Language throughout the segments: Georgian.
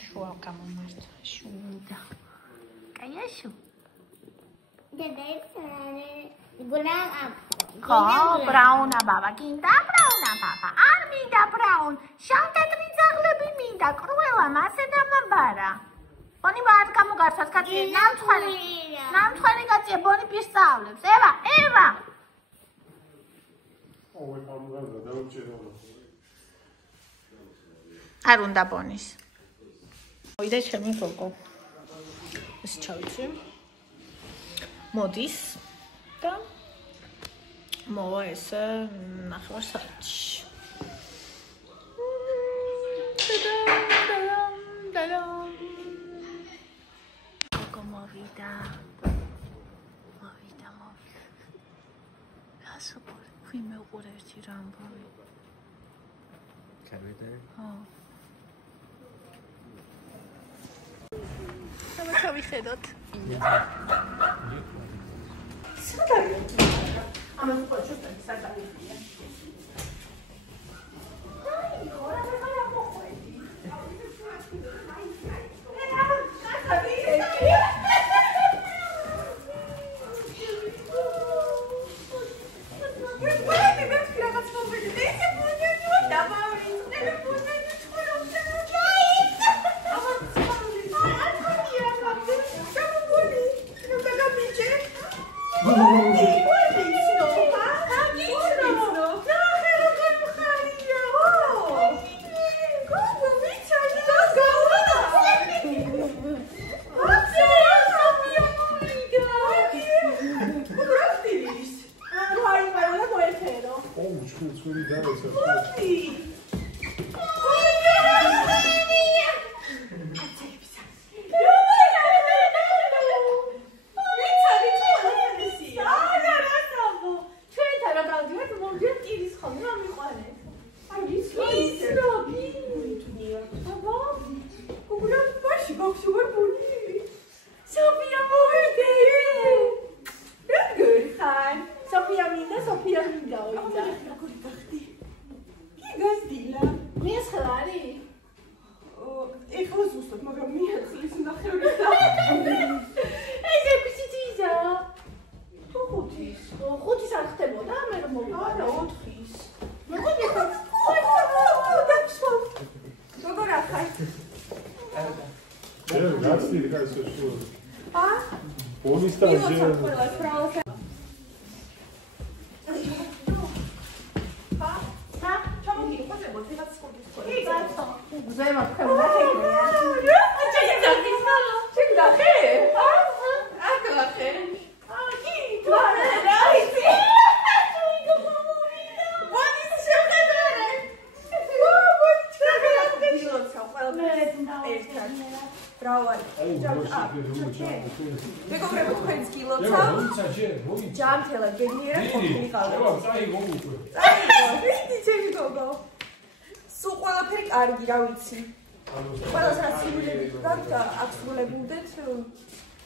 შუა გამომართვა, შუა. კაია შუ. ხო, ბრაუნა ბაბა, გინდა ბრაუნა ბაბა. არ მინდა ბრაუნ, შავ-თეთრი ძაღლები მინდა, კრუელა მასე დამაბარა. ბონი არ გამოგართვას კაცი, ნამცხვარი კაცია, ბონი პირს სწავლებს. ევა. არ უნდა ბონის. ვიდა ჩემი გოგო. ეს ჩავიცი. მოდის და მოვა ესე ნახევარსაათში. გოგო მოვიდა. ასოპორ, ვიმე უყურე ერთი რამბავი. ჩავიდე? ხო. შევხედოთ. სადაა? ამას უყურე სადაა? აი, ხორა მე მოყვედი.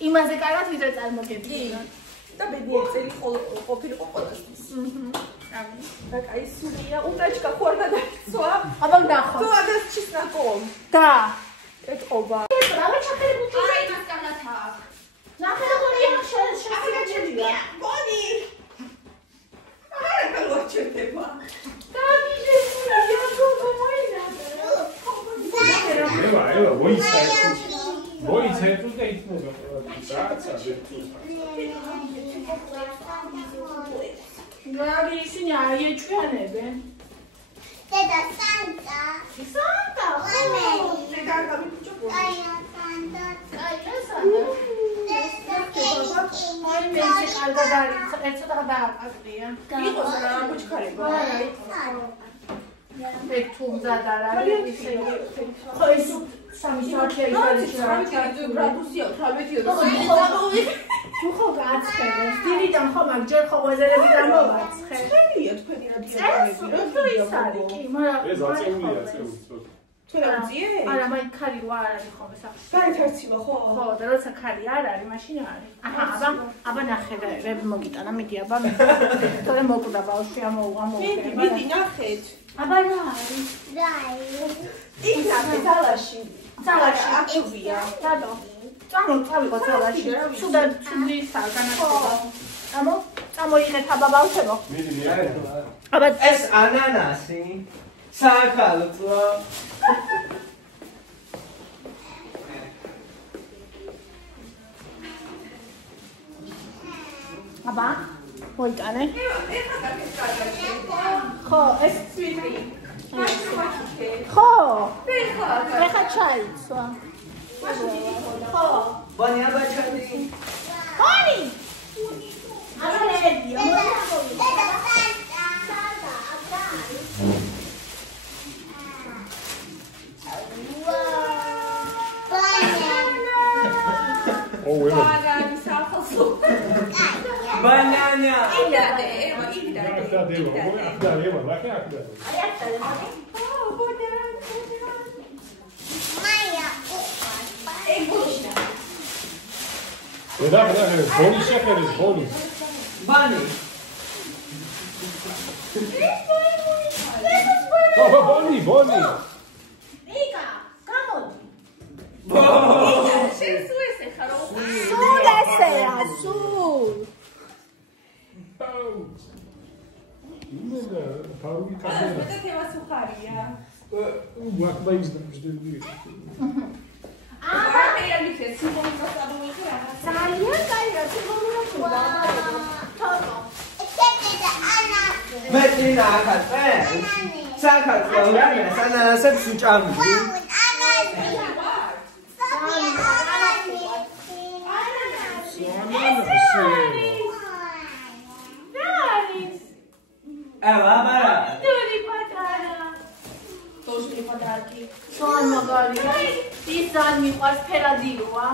იმაზე კარგად ვიდრე წარმოგედგინოთ. და ბედი ეწელი ყოფილიყო ყველასთვის. და კაი სულია, უტაჩკა ხო არ გადაიცვა? აბა ნახო. თუ ადას ჩისნაკო. და ეტყობა. რავი ჩახერებული. აი, მას კამათა. ნახე როგორი შეშეშებია. ბონი. არა გავაჩერდება. დავიჟე, გოგო მოინა. ევა, მოიცე თუ და ითმობა რაცა რავი ისინი აიეჩვიანებენ. დედა სანტა. სანტა. დედა გამიჩობო. აი სანტა. აი მე კარგად არის, ეცოტა დააკარგია. იყო რა გუჩქარება. მე თუ მზად არ არის ისე. ხო ეს სამი საათი არის გრადუსია 18-ია. თუ ხო გააცხერებს, დილიდან ხომ აქ ჯერ ხო ვეზერები გამოვაცხე. თქვენია თქვენი რადიოები. ის არის კი, მაგრამ ეს აწეულია წევრი. თქვენ ამძიე? არა, მაინც ქარი რა არ არის ხოლმე სახში. გაერთარცივა ხო? ხო, და როცა ქარი არ არის, მაშინ არის. აჰა, აბა ნახე და რებ მოგიტანა, მიდი აბა მე. თორე მოკვდა ბავშვი ამოუღა მოვიდე. მიდი ნახეთ. აბა რა არის? რა არის? იქ ნახე ძალაში. ძალაში აქტივია. რატო? წავიღო ძალაში. ცუდისაა განათლება. წამოიღეთ აბა ბავშვებო. აბა ეს ანანასი. საქალწო. აბა მოიტანე. ხო, ეს ცვიტრი. ხო. ეხა ჩაიცვა. ხო. ბანი აბა ჩადი. ბანი. აბა Banana. Boni. Ika, გამოდი. შენ ესე ხარ რო სულ ესეა, სულ. მეტად თემას უხარია. აა, მიხე, სიმბოლიკა საბოლოო რაღაც. ძალიან კაია, სიმბოლიკა. თორო. მეწინა ახალწე. საქალწო რამე სანასებს უჭამდი. Ela Dori patara. Toshki padarki. Son მაგარია. ის ძალიან მიყვარს ფერადიოა.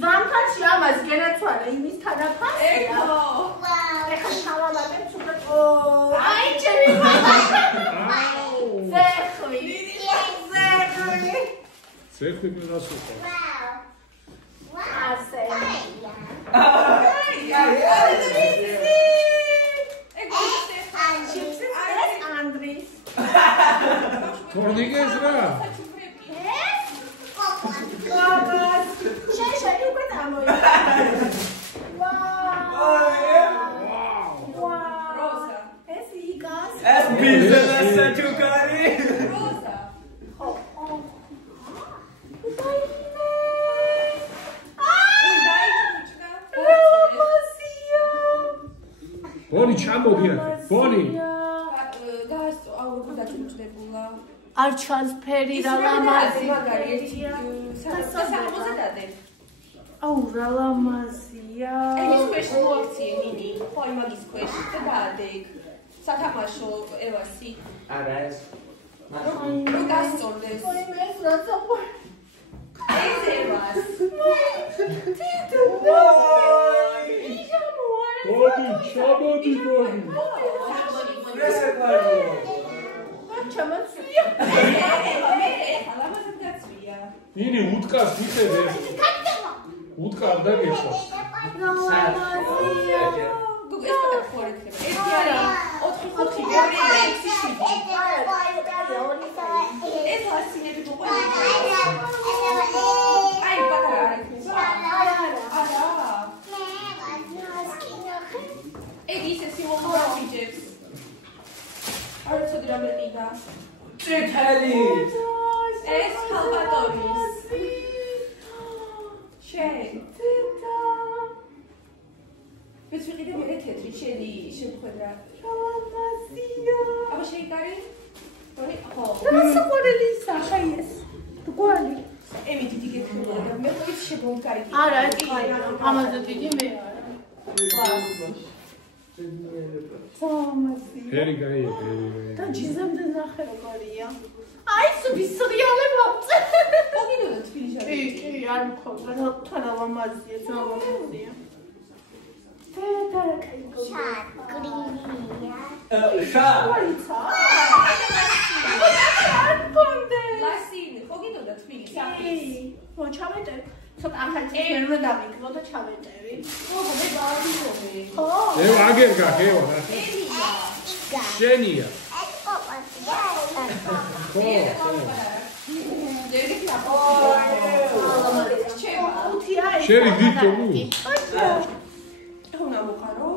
ზამთარში ამას გენაცვალე იმის თანაფასია. ეხო. ეხა შავალადებს უკვე აი ჩემი მამა. ზეხვი. Zefri mir das super. ასე. Andris. Tornige ist ra. Gabas. Შეშე უკვე წამოიღე. ვაუ. Rosa. ეს იგას. ეს ბიზნესა ჩუკარი. Rosa. ხო. Boni ჩამოდიან. Boni. გასწო, აუ, დაჭუჭდებულა. არ ჩანს ფერი რა ლამაზი. მაგარი ერთი სასამოზე დადე. აუ რა ლამაზია. ეს ქვეშ მოაქციე მინი. ხო, იმაგის ქვეშ და დაადე იქ. სათამაშო ევასი. არა ეს. რო გასწორდეს. ეს რა წაფო. ეს ევას. Boni, ჩამოდი Boni. ესე ყარო. ჩამოწვია. ეხა ლამაზად გაწვია. Ini utkas მიხედე. Utკა არ დაგეხო. ლამაზია. გუგ ეს პატარა ხდება. ერთი არა 4-5 2 6 ეს ასინები მოყვება. აი პატარა არა ხდება. არა. ეგ ისე სიმბოლიკა ვიჯებს. არ ვიცოდი რა მეყიდა. ჭიქელი. ეს ხალბატონის. შენ. ეს ვიყიდე მე თეთრი შენი შემხედრა. ლამაზია. აბა შეიკარი? თორე ხო. რასაყურელი სახა ეს. თგვალი. ემი დიდი გექნება და მე ხო ის შეგონკარი. არა, კი. ამაზე დიდი მე არა. ლამაზია. Peri gaie, peri. და ჯიზამდე ნახე როგორია. აი სვისრიალე მომწე. მოგიდოდა თბილისში. კი, არ მქონდა. თან ლამაზია, ძალიან ლამაზია. და კაი შა. არ მქონდა. ლასინი, მოგიდოდა თბილისში. ჩავეტევ. ცოტა ახალწლს ვერ უნდა დავიკლო და ჩავეტევი. ხო, მე დავიწყობე. ხო. Evo agerga, evo. ემია. Shenia. დერგი შერი გიჩო გუ უნდა მოყარო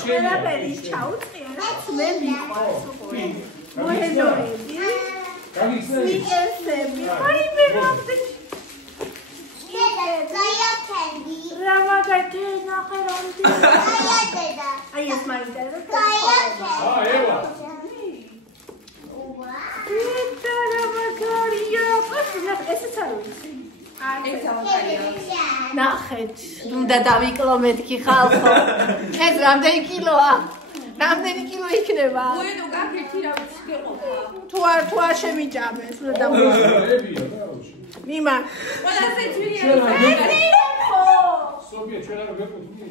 ყველაფერი ჩაუწყია რაც მე მიყვარს უკვე მოენოები სვიკერსები აი მე რამდენი რა მაგათი ნახე რამდენი აი ეს მაინტერესებს ევა და რა მაგარია ესეც არ ვიცი ეს ამაკარია ნახეთ უნდა დავიკლო მეთქი ხალხო ეს რამდენი კილოა რამდენი კილო იქნება მოედო გაგერთი რა ვიცი გეყოფა თუ არ შემიჭამეს უნდა დავიკლო მიმა ყველაზე ძვირი ხო სოფია ჩვენ არ გეკუთვნი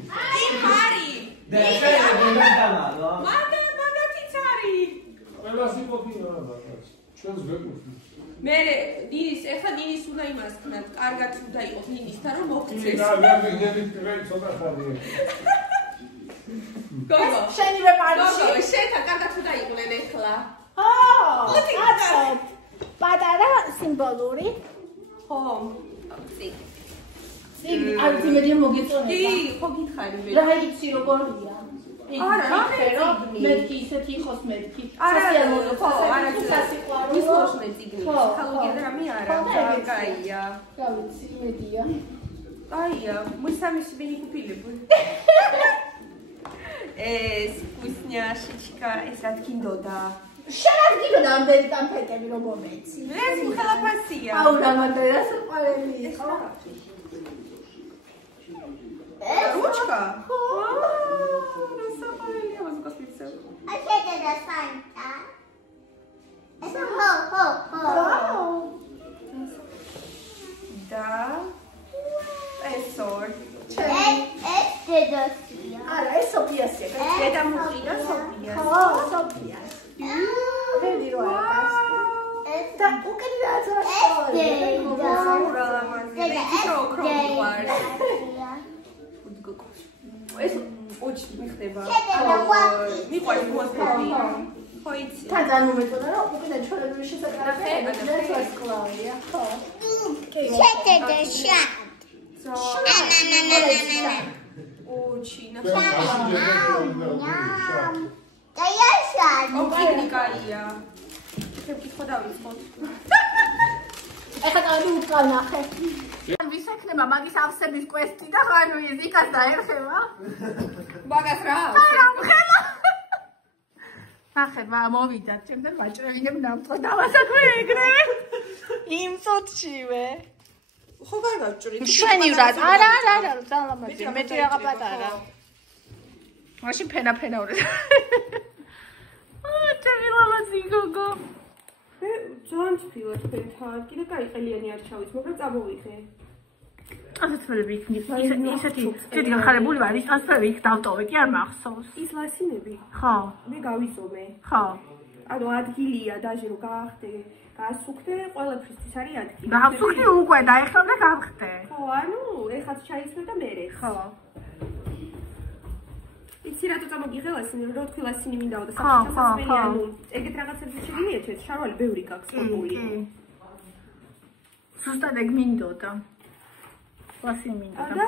ხარი და შეიძლება მაგათიც არის ყველას იკოფინა რა ბატონს ჩვენს გეკუთვნი მე დინის ეხლა დინის უნდა იმას ქნათ კარგად უნდა იყოს დინისთან რომ მოგწეს და ვიგდებით რეი ცოტა ხანი გოგო შენივე პარტში გოგო შენთან კარგად უნდა იყვნენ ეხლა კაცო პატარა სიმბოლური ხო იგი არ ძიმედია მოგეწონება კი ხო გითხარი მე რა იცი როგორია არა მეთქი ისეთი იყოს მეთქი არა ხო არა სასიყვარულო ის მოშნე ციგნი ფსიქოლოგია დრამი არა კაია რა ვიცი მედია კაია მისამის ბენი კუპილები ეს ვკუსნიაშიჩკა ეს ადგინდოდა შენადგინოდა ამდენი კამფეტები როგორ მეცი ეს მიხალაფასია აუ რა მაგარია საყვარელი იყო რუჩკა ხო საყვარელია მუსიკას პიცა და ესორ არა ეს სოფიასია დედა მუყიდა სოფიას ხო სოფიას ვედი რო არის და უკენი რაც რა ეს ოჩი მიხდება მიყვარს მოსები ხო იცი თან წარმომეწონა რომ უკენა ჩვენები შესაძლებელი ეს ვარსკვლავია ხო ოჩი Dayashan. ოპტიკაია ხე კითხვა დავიწყოთ ეხლა დავი უკანახე ვის ექნება მაგის ავსების კვესტი და ხანუ იზიკას დაერხება მაგას რა ნახე მოვიდა ჩემთან მაჭრევინებ ნამწვა დავასაქვე ეგრევე იმ წუთშივე ხო გარდაჭრი შვენივრად არა ძალამაზი მეტი რაღა პატარა მაშინ ფენა ურე ჩემი ლალაზი გოგო მე ძალიან ვფიქრობ ფენთან კიდე კაი ყელიანი არ ჩავის მაგრამ წამოვიღე ასეთები ისეთი დიდი გახარებული ვარ ის ასეთები იქ დავტოვე კი არ მახსოვს ის ლასინები ხო მე გავიზომე ხო ანუ ადგილია დაჟე რომ გაახდე გასუქდე ყველაფრისთვის არის ადგილი გავსუქდი უკვე დაეხლა და გავხდე ხო ანუ ეხაც ჩაიცმე და მერე ხო იცი რატო წამოგიღე ლასინი რომ თქვი ლასინი მინდაო და საფრთხე ანუ ეგეთ რაღაცებს შეგინიათ ეს შარვალი ბევრი გაქვს ხმული ზუსტად ეგ მინდოდა ლასინი მინდოდა და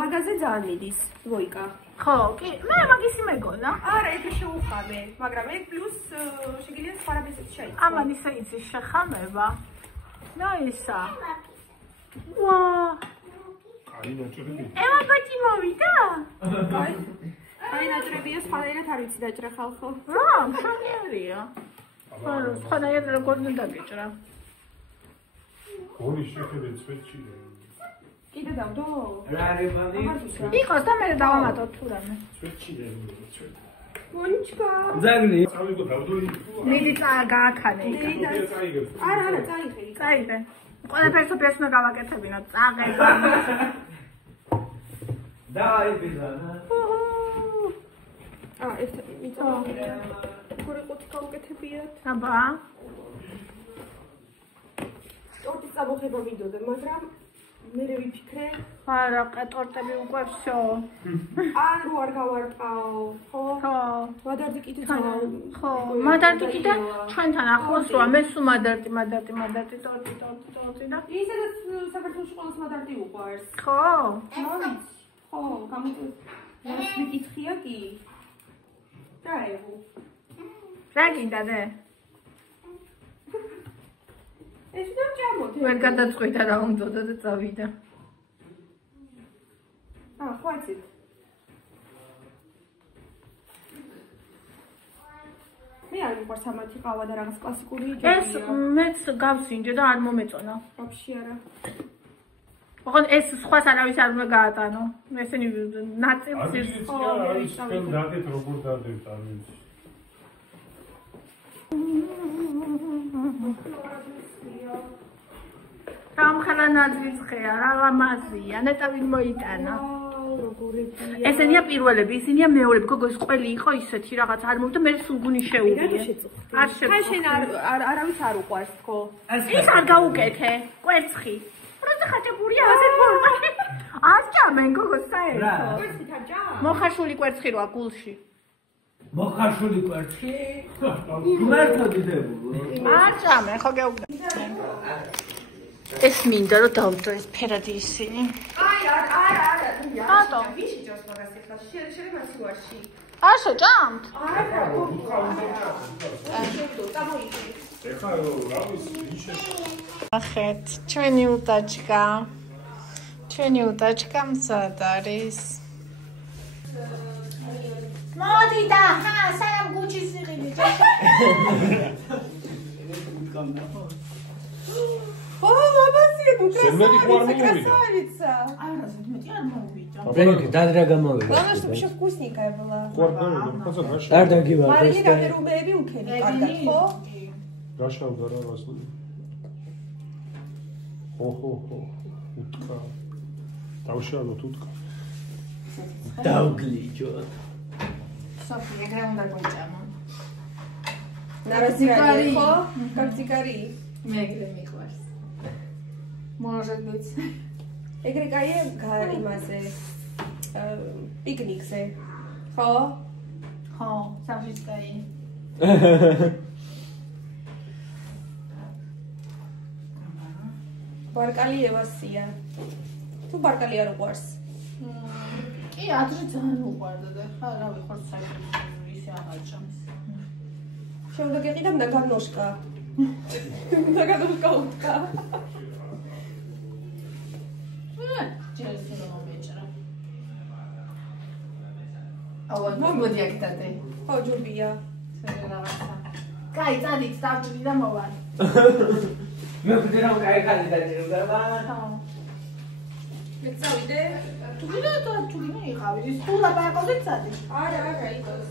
მაგაზე ძალიან მიდის ლოიკა ხო კი მე მაგისი მეგონა არა ეს შეუხამე მაგრამ ეგ პლუს შეგიძლიათ პარაბესიც შეიცვალო ამან ისე იცის შეხამება ნაისა ვა აი ნაჭრები ემა ბაჭი მოვიდა აი ნაჭრებია სხვანაირად არ ვიცი დაჭრა ხალხო რა მშვენიერია სხვანაირად როგორ უნდა დაგეჭრა ორი შეხედე წვეთში კიდე დავდო რა რებანი იყოს და მე დავამატო თუ რამე წვეთში მონიჩკა ზაგნი წავიდო დავდოი მიდი გააქანე არა წაიღე წაიღე ყველაფერს ოფიას უნდა გავაკეთებინო წაღე დაიბიძანა ეს მიწა როგორი ყუთი გავუკეთებიათ? აბა. ტორტის წამოხება მინდოდა, მაგრამ მე ვიფიქრე, არა, ტორტები უკვე всё. ან რო არ გავარტყაო, ხო? ხო. მადარტი კიდე ხო, მადარტი კიდე ჩვენთან ახლოს როა, მე სულ მადარტი ტორტი და ისაც საქართველოში ყოველს მადარტი უყვარს. ხო? ხო, გამოწევს. ეს მიკითხია კი. დაევო. რა გინდა დე? ეს და ჯამოთ. ვერ გადაწყვიტა რა უნდოდა და წავიდა. ხვაცით. მე არ მიყვარს ამათი ყავა და რაღაც კლასიკური იჯებია. ეს მეც გავსინჯე და არ მომეწონა. ვაფშე არა. ოღონდ ეს სხვას არავის არ უნდა გაატანო. ესენი ნაწილს არის ჩვენ დადეთ როგორ დადეთ არ ვიცი. გამხალა ნაძვის ხეა, რა ლამაზია, ნეტავინ მოიტანა. ესენია პირველები, ისინია მეორები, გოგოს ყველი იყო ისეთი რაღაც არ მოვიდა, მე სულგუნი შეუვია. არ თან შენ არავის არ უყვარს თქო. ის არ გაუკეთე, კვერცხი. პროცე ხაჭაპურია ასე ფორმაში. არ ჭამენ გოგოს საერთოდ. კვერცხი თან ჭამ? მოხარშული კვერცხი როა გულში. მოხარშული კვერცხი? იმართო დიდებულო. არ ჭამენ, ხო გეუბნები. ეს მინდა რომ დავდო ეს ფერადი ისინი. არა. ბატო. ვიში ჯოს მაგას ეხლა შენ მასივაში. არ შეჭამთ? არა. გამოიჭი. ეხლა რა ვიცი, ისე. ახეთ, ჩვენი უტაჩკა მზად არის. მოდი და სანამ გუჩის იყიდი. ლამაზია გუჩა. სემენი ყوار მომივიდა. Деньги, дадра გამოვიდა. Главное, чтобы еще вкусненькая была. ყوار გამოვიდა, ხოცა რა შევ. არ დაგივარ Мария, ეს. გამერუმეები უქენი კარგად, ხო? რა შევდა რა ვასული. ოჰო, უტკა. დავშალოთ უტკა. დავგლიჯოთ. სოფია, რა უნდა გვეჭამა? Нарастирали, ხო? Капсикари. მეგრე მიყვარს. Может быть. ეგრე კაია იმაზე. პიკნიკზე. ხო? ხო, სამშიც კაი. ბარკალი ევასია. თუ ბარკალი არ უყვარს? კი, ადრე ძალიან უყვარდა და ხა რა ვიხარ საერთოდ ისე აღარ ჭამს. შეუდა გეყიდამ და განოშკა. და განოშკა უტკა. ჯერს რომ მომეჭრა. აუ, მოდი აქტატე. ხო, ჯობია. რაღაცა. კაი, წადით, დავჭრი და მოვალ. მე ვიდე რომ кай ხალი დაჭირდება. ხო. მე წავიდე? თუ იყავი, ის სულა ბარკოდით წადით. არა, იტოს.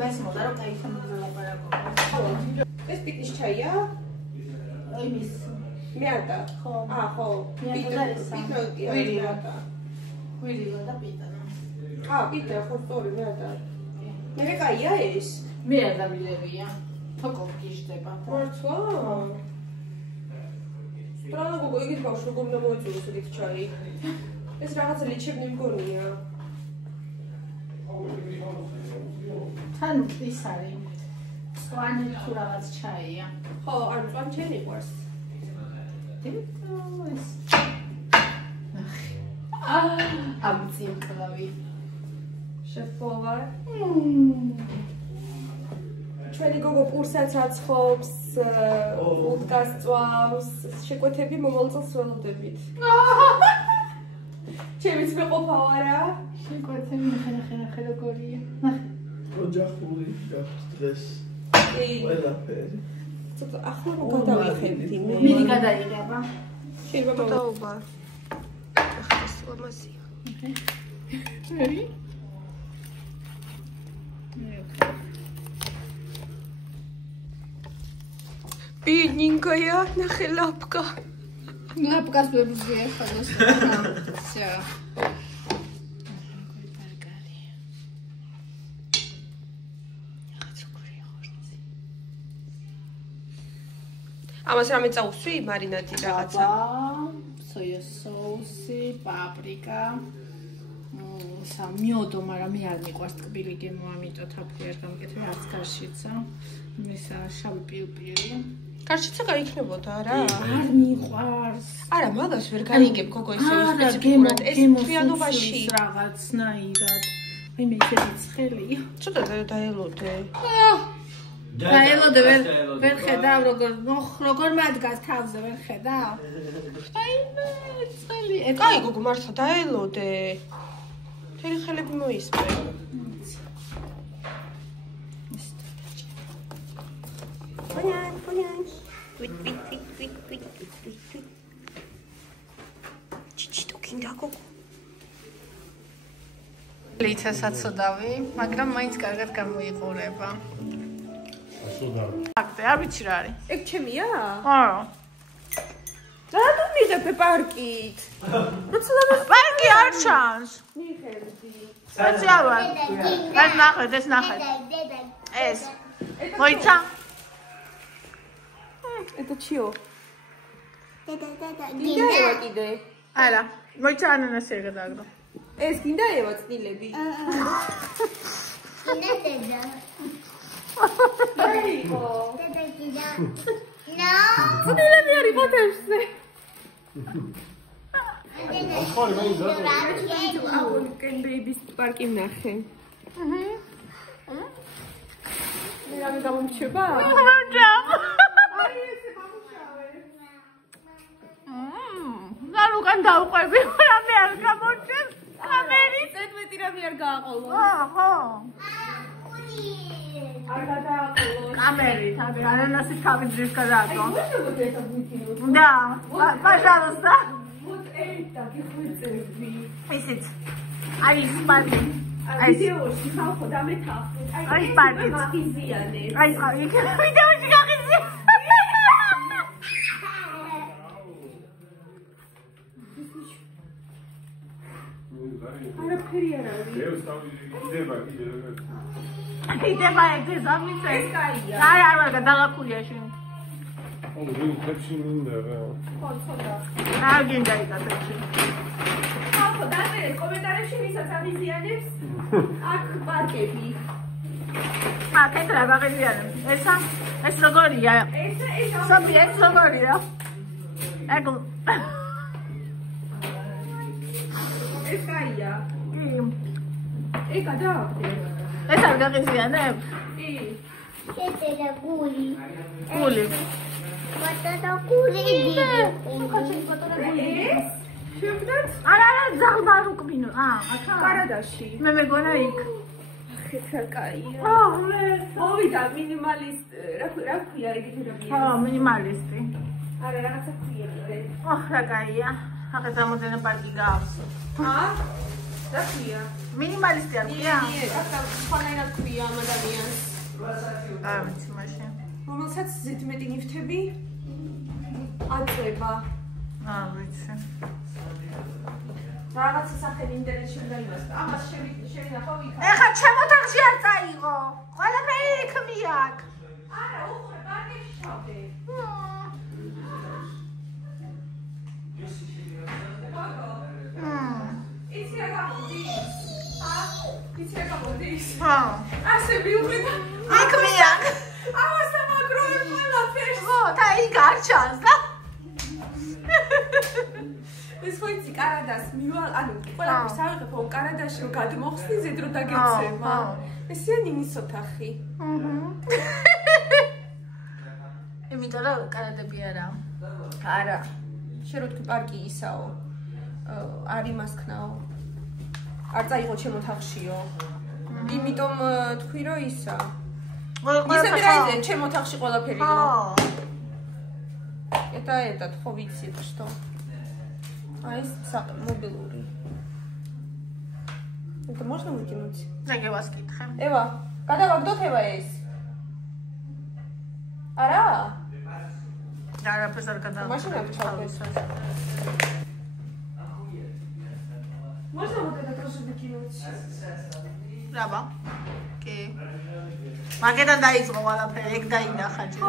მეს მოდა რომ кай ხანდა ბარკოდით. ეს პიკნის ჩაია? იმის მეატა. ხო. ხო. პიტნოტია. ვირილა და პიტანა. პიტა, ხო, სწორი, მეატა. მე კაია ეს? მე არ დამილებია. თოკო გიჟდება. ვარცვა? სტრანა გოგო, იგივე ბავშვი გომ და მოიწუროს ეგეთ ჩაი. ეს რაღაცა ლიჩებნი მგონია. თან ის არის. სვანი თუ რაღაც ჩაია. ხო, არ მწვან ჩაი მიყვარს. ამცი კლავი. შეფოვა. ჩვენი გოგო კურსაც აცხობს, უტკას წვავს, შეკვეთები მომავალ წელს ველოდებით. ჩემიც მეყოფავ არა? შეკვეთები ნახე როგორია. ოჯახური დღეს. ყველაფერი. ცოტა ახლა რო გადავიხებდი მე. მიდი გადაიღება. შეიძლება დაობა. ახლა სლამაზია. ერი? Бедненькая, нахе лапка. Лапка с бебзия, хорошо. Всё. ამას რამე წაუსვი მარინადი რაღაცა. სოია соуსი, პაპრიკა. მიოდო, მაგრამ მე არ მიყვარს ტკბილი გემო, ამიტომ თაფლი არ გამიკეთებ, არც გარშიცა. მისა შავი პილპილი. გარშიცა გაიქნებოდა რა? არ მიყვარს. არა, მაგას ვერ გაიგებ გოგო ესე სპეციფიკურად. ეს თვიანობაში რაღაცნაირად. მე ისეთი ცხელია. ცოტა დაელოდე. დაელოდე ვერ ხედავ როგორ მაგას თავზე ვერ ხედავ? აი მე ცხელი. კაი გოგო მართლა დაელოდე. თელი ხელები მოისმე. Понятно. Чичито кинდა გოგო. ლიცასაც ოდავი, მაგრამ მაინც კარგად გამოიყურება. ასოდავი. ფაქტი, არ ვიცი რა არის. ეგ ჩემია? არა. რატო მიღებ პარკით? პარკი არ ჩანს. მიხევდი. სპეციალურად. ეს ნახეთ, ეს ნახეთ. ეს. მოიცა? Это чё? დედა გინდა ევა კიდე? არა, მოიცა ანანასი ეგ დააგდო. ეს გინდა ევა წნილები? დედა აიყო. დედა გინდა ნო წნილები არის ბოთებში. ახალი მაინდა. კენ ბეიბის პარკი ნახე. მე რამე გამომრჩება? ნარუკან დავყვები, რამე არ გამორჩეს. კამერის 11 რამე არ გააყოლო. ხო. არ გადააყოლო. კამერით, ანანასი თავი ძრის გადააგდო. მოდი ეს ვიქინო. და, пожалуйста. Вот это გიხვიწევი. ისიც. აი, პარკი. აი, ვიდეოში ხალხო დამეთახო. აი, პარკი. მაგიზიანე. აი, იქ ვიდეოში გახიზი. არაფერი არ არის. ეს თავი იდება კიდე. იდება ეგ ზამიწე. ეს კაია. არ ვარ გადაღებულია შენ. ო, რენ ხებში მინდა რა. ხო, ცოტა. არ გინდა იკაცებში. ხალხო დაწერეთ კომენტარებში ვისაც აღიზიანებს. აქ პარკები. აქეთ რა გაღიზიანებ. ეს როგორია? ეს სოფი, ეს როგორია? ეგ ეს კაია. კი. ეგ გადააყრე. ეს არ გაღიზიანებ? კი. დედა გული გული. ბატონო გული შევდეთ არა, ზაღდა არ უკბინო. აქა. კარადაში. მე მეგონა იქ. ხეთრა კაია. მე. მოვიდა მინიმალისტ, რა ქვია ეგეთი რამე? ხო, მინიმალისტი. არა, რაღაცა ქვია კიდე. რა კაია. ახლა დამოძენე პარკი გავს. რა ქვია? მინიმალისტი არ ქვია? რა სხვანაირად ქვია ამ ადამიანს. არ ვიცი მაშინ. რომელსაც ზედმეტი ნივთები აწება. არ ვიცი. რაღაცა სახელი ინტერნეტში უნდა იმას. ამას შევინახავ იქ. ეხა ჩემო თაღში არ წაიღო. ყველაფერი იქ მიაკ. არა, უხე პარკში შავდე. იცი რა გამოდის? იცი რა გამოდის? ასე მიუღიდა. იქ მიაკ. ამას ამაგროვე ყველაფერს. ხო, და იქ არ ჩანს და. ეს ხო იცი კარადას მივალ, ანუ ყველაფერს ავიღებ კარადაში რომ გადმოხსნი ზედრო დაგეცემა. ესია ნინის ოთახი. იმიტომ რომ კარადები არა. არა. შენ რო თქვი პარკი ისაო. არ იმასქნაო. არ წაიღო ჩემო თახშიო. იმიტომ თქვი რომ ისა. ისე მირაიზე ჩემო თახში ყველაფერი რო. Это ხო ვიცით что. აი ეს მობილური. Это можно выкинуть? ზეგე ვასკითხე. ევა, გადავაგდოთ ევა ეს. არა? არაფერს არ გადავ. მაშინ აქ ჩავდეს. Можно вот это тоже выкинуть? რაბა? კი. მაგედან დაიწყო ყველაფერი, ეგ დაინახა ჯერ.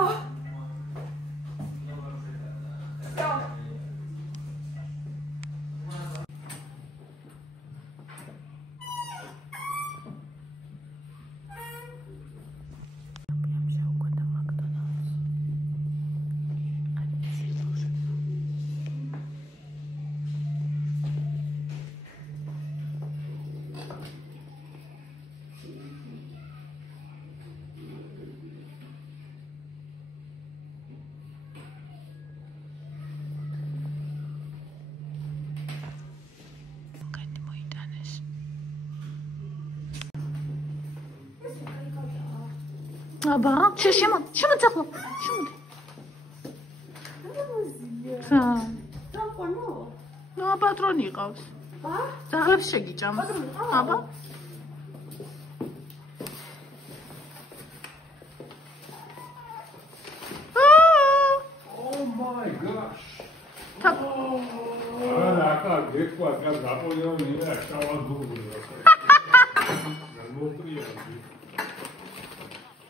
აბა, შემოდი ახლა. შემოდი. და პატრონი იყავს. ძაღლებს შეგიჭამ. აბა. Oh my gosh. არა, აკა გეკვა კაც ნაპოლეონია შავადურია.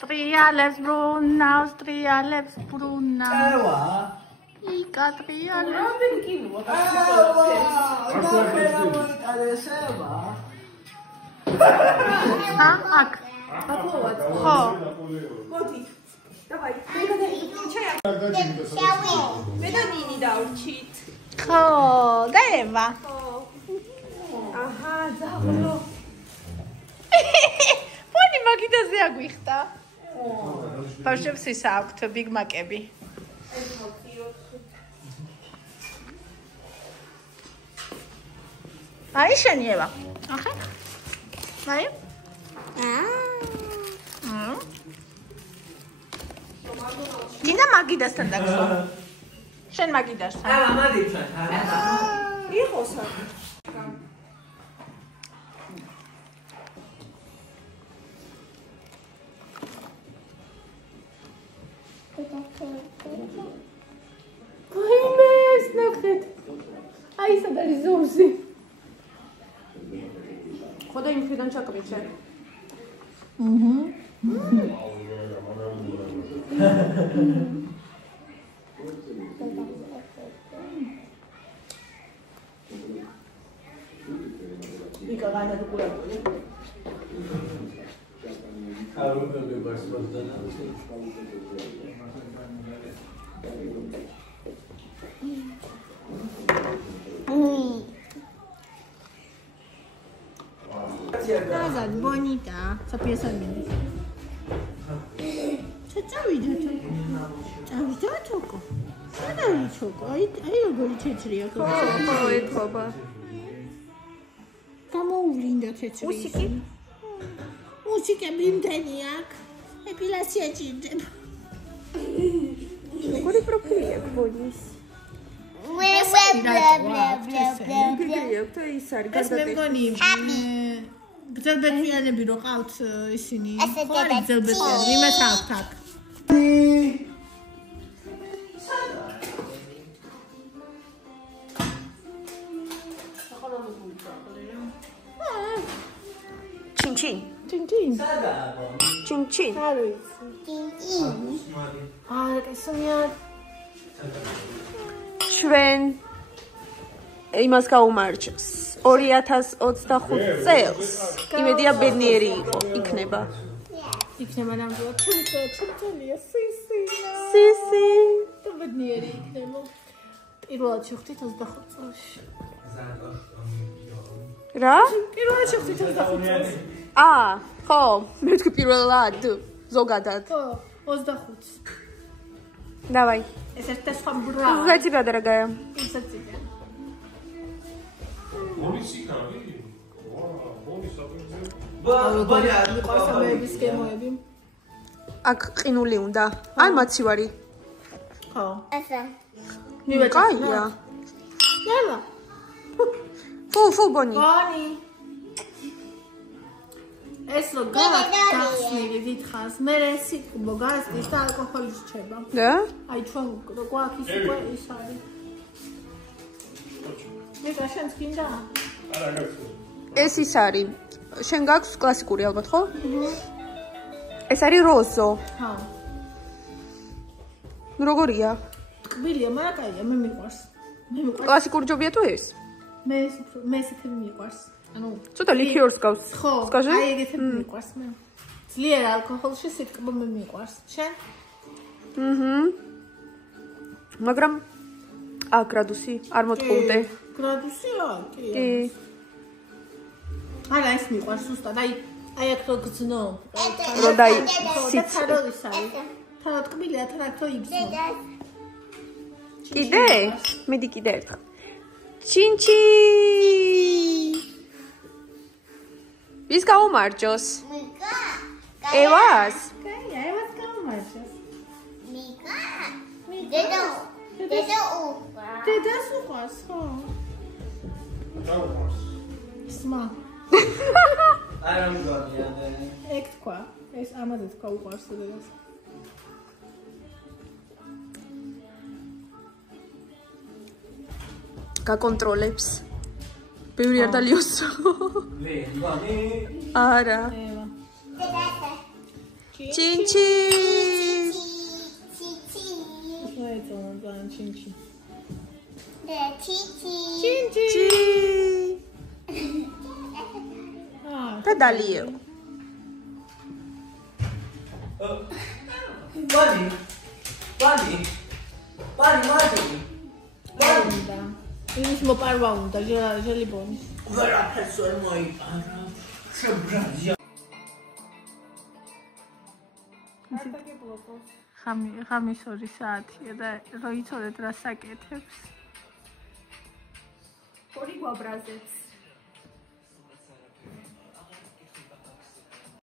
ტრიალებს ბრუნავს, ტრიალებს ბრუნავს. ევა. იკა ტრიალებს. აქ. ხო. მოდი. დავაი. მე და ნინი დავრჩით. ხო, და ევა. აჰა, ძაღლო. ფონი მაგიდაზე აგვიხტა. ბავშვებს ის აქვთ ბიგმაკები. აი შენი ევა. ახლა. აი. დინა მაგიდასთან დაგსვა. შენ მაგიდასთან. არა, მაგიდასთან. იყოს აქ. ვაიმეს ნახეთ. აი სად არის ზურზი. ხოდა იმ მხრიდან ჩაკრით შენ. იკა განადგურებული. კარული ბარსბასთან. Tagad bonita. Sapia salmini. Çavida çoko. Çavida çoko. Sada çoko. Ay როგორი ჩეჩრია ხო? ხო, ეთქობა. გამოუვლინდა ჩეჩრი. მუსიკი? მუსიკები იმდენი აქვს. ეპილაცია ჭირდება. როგორი პროფილი აქვს ბონის? ის არის ეს მე მგონი გძელბედიანები რო ყავთ ისინი ხო არის გძელბედიანი იმას აქვთ აქ ჩინჩინ ჩინჩინ ჩინჩინ არის არა კესონიად ჩვენ იმას გაუმარჯოს 2025 წელს იმედია ბედნიერი იქნება იქნება ნამდვილად ჩუნწელია სისი და ბედნიერი იქნება პირველად შევხვდით 25 წელში რა? პირველად შევხვდით 25 წელში ხო მე თქვი პირველად ზოგადად ხო 25 давай ეს ერთ სხვა ბრა спасибо дорогая ისაცია პოლიციკარი? ყასამების გემოები აქ ყინული უნდა ან მაცივარი ხო Asa. კაია იალა фу бони ბონი ეს რო გასწნილი დიდხანს მე სიტყვა გასწნის და ალკოჰოლი რჩება და აი ჩვენ რო გვაქვს ის უკვე ის არის მე გაშენს გინდა არა გასულ. ეს ის არის შენ გაქვს კლასიკური ალბათ ხო? ეს არის როზო ხო როგორია? ტკბილია მაგრამ კაია მე მიყვარს კლასიკური ჯობია თუ ეს? მე ისეთი მიყვარს ანუ ცოტა ლიქიორს გავს ხო скажи აი ეგეთი მიყვარს მე ძლიერ ალკოჰოლში სიტყვა მე მიყვარს შენ მაგრამ ა გრადუსი არ მოტყუნდე გრადუსია კი კი არა ეს მიყვარს უბრალოდ აი აქ რო გძნო რო დაი თაროდის არის თარო ტკბილია თარაქო იგზნო კიდე მედი კიდე ერთხელ ჩინჩი ვის გაუმარჯოს ევას კაია ევას მაერჩეს? მიკა. დედო უყვა. დედას უყვარს, ხო? დაუყარს. სმა. არა მგონია და ეგ თქვა. ეს ამაზე თქვა უყვარს დედას. გაკონტროლებს. ბევრი არ დალიოსო. ლევანი არა. ევა. ჩინჩი. შეეწონა ძალიან ჩინჩი. ჩიჩი. და დალიო. ბანი უნდა. იმის მოპარვა უნდა, ჟელიბონის. ვერაფერს ვერ მოიყარა შებრაზია ხამის 2 საათია და რო იცოდეთ რა საკეთებს. ორი გვაბრაზებს.